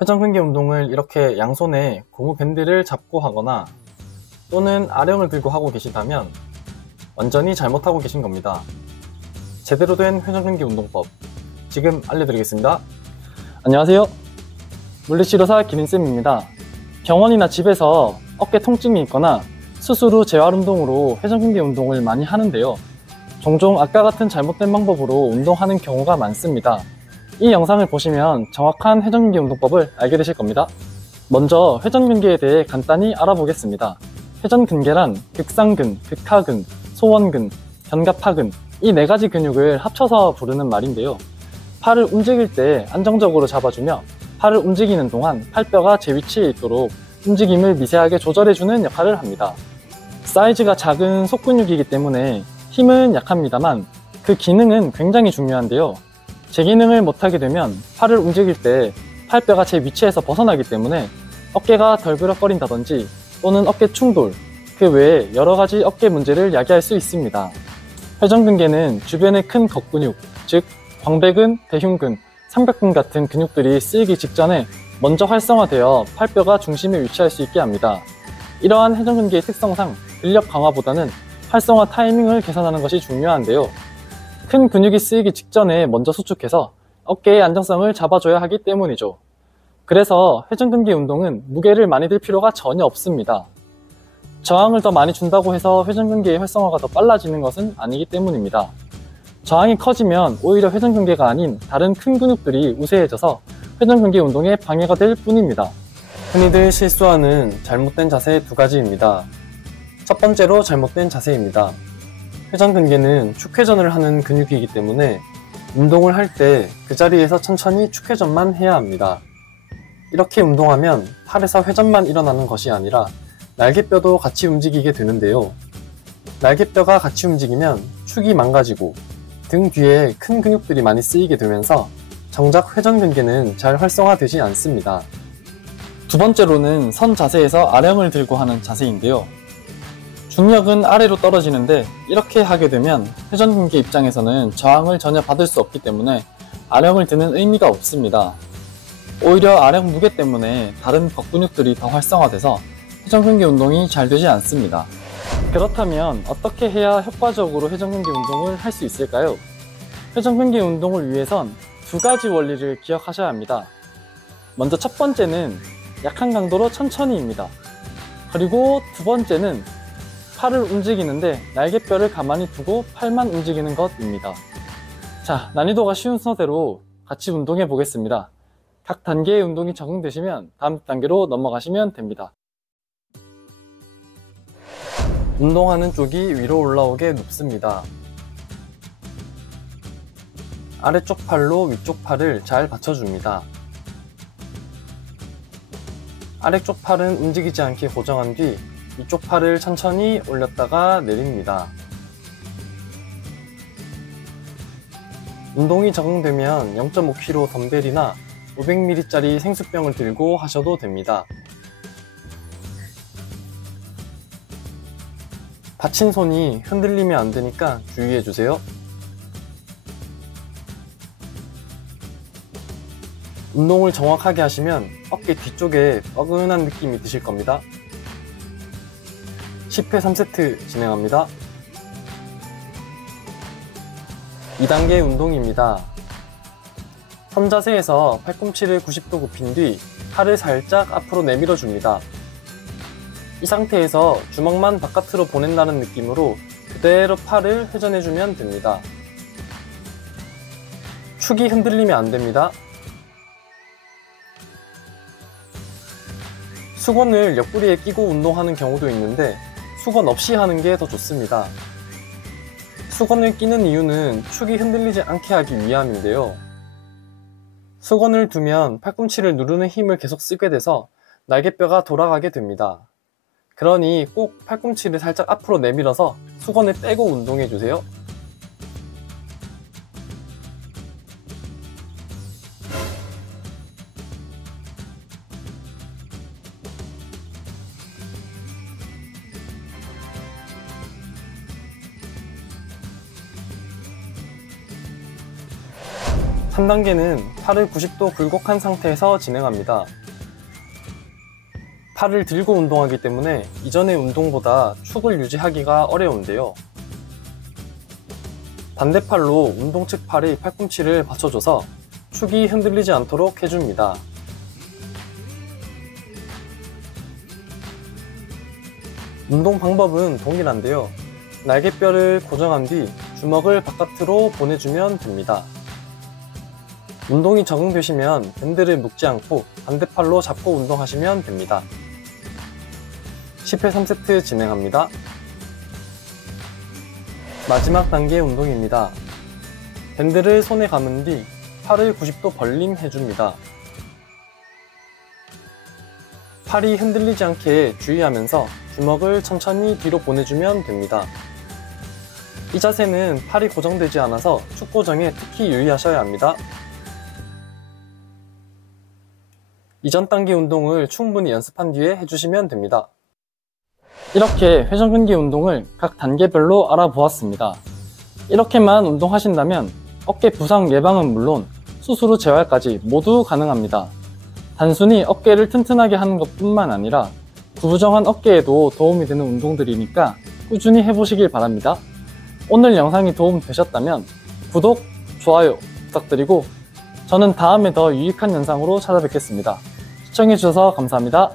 회전근개 운동을 이렇게 양손에 고무 밴드를 잡고 하거나 또는 아령을 들고 하고 계시다면 완전히 잘못하고 계신 겁니다. 제대로 된 회전근개 운동법 지금 알려드리겠습니다. 안녕하세요. 물리치료사 기린쌤입니다. 병원이나 집에서 어깨 통증이 있거나 수술 후 재활운동으로 회전근개 운동을 많이 하는데요. 종종 아까 같은 잘못된 방법으로 운동하는 경우가 많습니다. 이 영상을 보시면 정확한 회전근개 운동법을 알게 되실 겁니다. 먼저 회전근개에 대해 간단히 알아보겠습니다. 회전근개란 극상근, 극하근, 소원근, 견갑하근 이 네 가지 근육을 합쳐서 부르는 말인데요. 팔을 움직일 때 안정적으로 잡아주며 팔을 움직이는 동안 팔뼈가 제 위치에 있도록 움직임을 미세하게 조절해주는 역할을 합니다. 사이즈가 작은 속근육이기 때문에 힘은 약합니다만 그 기능은 굉장히 중요한데요. 제 기능을 못하게 되면 팔을 움직일 때 팔뼈가 제 위치에서 벗어나기 때문에 어깨가 덜그럭거린다든지 또는 어깨 충돌, 그 외에 여러가지 어깨 문제를 야기할 수 있습니다. 회전근개는 주변의 큰 겉근육, 즉 광배근, 대흉근, 삼각근 같은 근육들이 쓰이기 직전에 먼저 활성화되어 팔뼈가 중심에 위치할 수 있게 합니다. 이러한 회전근개의 특성상 근력 강화보다는 활성화 타이밍을 계산하는 것이 중요한데요. 큰 근육이 쓰이기 직전에 먼저 수축해서 어깨의 안정성을 잡아줘야 하기 때문이죠. 그래서 회전근개 운동은 무게를 많이 들 필요가 전혀 없습니다. 저항을 더 많이 준다고 해서 회전근개의 활성화가 더 빨라지는 것은 아니기 때문입니다. 저항이 커지면 오히려 회전근개가 아닌 다른 큰 근육들이 우세해져서 회전근개 운동에 방해가 될 뿐입니다. 흔히들 실수하는 잘못된 자세 두 가지입니다. 첫 번째로 잘못된 자세입니다. 회전근개는 축회전을 하는 근육이기 때문에 운동을 할 때 그 자리에서 천천히 축회전만 해야 합니다. 이렇게 운동하면 팔에서 회전만 일어나는 것이 아니라 날개뼈도 같이 움직이게 되는데요. 날개뼈가 같이 움직이면 축이 망가지고 등 뒤에 큰 근육들이 많이 쓰이게 되면서 정작 회전근개는 잘 활성화되지 않습니다. 두 번째로는 선 자세에서 아령을 들고 하는 자세인데요. 중력은 아래로 떨어지는데 이렇게 하게 되면 회전근개 입장에서는 저항을 전혀 받을 수 없기 때문에 아령을 드는 의미가 없습니다. 오히려 아령 무게 때문에 다른 겉근육들이 더 활성화돼서 회전근개 운동이 잘 되지 않습니다. 그렇다면 어떻게 해야 효과적으로 회전근개 운동을 할 수 있을까요? 회전근개 운동을 위해선 두 가지 원리를 기억하셔야 합니다. 먼저 첫 번째는 약한 강도로 천천히입니다. 그리고 두 번째는 팔을 움직이는데 날개뼈를 가만히 두고 팔만 움직이는 것입니다. 자, 난이도가 쉬운 순서대로 같이 운동해 보겠습니다. 각 단계의 운동이 적응되시면 다음 단계로 넘어가시면 됩니다. 운동하는 쪽이 위로 올라오게 눕습니다. 아래쪽 팔로 위쪽 팔을 잘 받쳐줍니다. 아래쪽 팔은 움직이지 않게 고정한 뒤 위쪽 팔을 천천히 올렸다가 내립니다. 운동이 적응되면 0.5kg 덤벨이나 500ml짜리 생수병을 들고 하셔도 됩니다. 받친 손이 흔들리면 안 되니까 주의해주세요. 운동을 정확하게 하시면 어깨 뒤쪽에 뻐근한 느낌이 드실 겁니다. 10회 3세트 진행합니다. 2단계 운동입니다. 선자세에서 팔꿈치를 90도 굽힌 뒤 팔을 살짝 앞으로 내밀어 줍니다. 이 상태에서 주먹만 바깥으로 보낸다는 느낌으로 그대로 팔을 회전해주면 됩니다. 축이 흔들리면 안 됩니다. 수건을 옆구리에 끼고 운동하는 경우도 있는데 수건 없이 하는 게 더 좋습니다. 수건을 끼는 이유는 축이 흔들리지 않게 하기 위함인데요. 수건을 두면 팔꿈치를 누르는 힘을 계속 쓰게 돼서 날개뼈가 돌아가게 됩니다. 그러니 꼭 팔꿈치를 살짝 앞으로 내밀어서 수건을 빼고 운동해주세요. 3단계는 팔을 90도 굴곡한 상태에서 진행합니다. 팔을 들고 운동하기 때문에 이전의 운동보다 축을 유지하기가 어려운데요. 반대팔로 운동 측 팔의 팔꿈치를 받쳐줘서 축이 흔들리지 않도록 해줍니다. 운동 방법은 동일한데요. 날개뼈를 고정한 뒤 주먹을 바깥으로 보내주면 됩니다. 운동이 적응되시면 밴드를 묶지 않고 반대팔로 잡고 운동하시면 됩니다. 10회 3세트 진행합니다. 마지막 단계 운동입니다. 밴드를 손에 감은 뒤 팔을 90도 벌림 해줍니다. 팔이 흔들리지 않게 주의하면서 주먹을 천천히 뒤로 보내주면 됩니다. 이 자세는 팔이 고정되지 않아서 축 고정에 특히 유의하셔야 합니다. 이전 단계 운동을 충분히 연습한 뒤에 해주시면 됩니다. 이렇게 회전근개 운동을 각 단계별로 알아보았습니다. 이렇게만 운동하신다면 어깨 부상 예방은 물론 수술 후 재활까지 모두 가능합니다. 단순히 어깨를 튼튼하게 하는 것뿐만 아니라 구부정한 어깨에도 도움이 되는 운동들이니까 꾸준히 해보시길 바랍니다. 오늘 영상이 도움되셨다면 구독, 좋아요 부탁드리고 저는 다음에 더 유익한 영상으로 찾아뵙겠습니다. 시청해주셔서 감사합니다.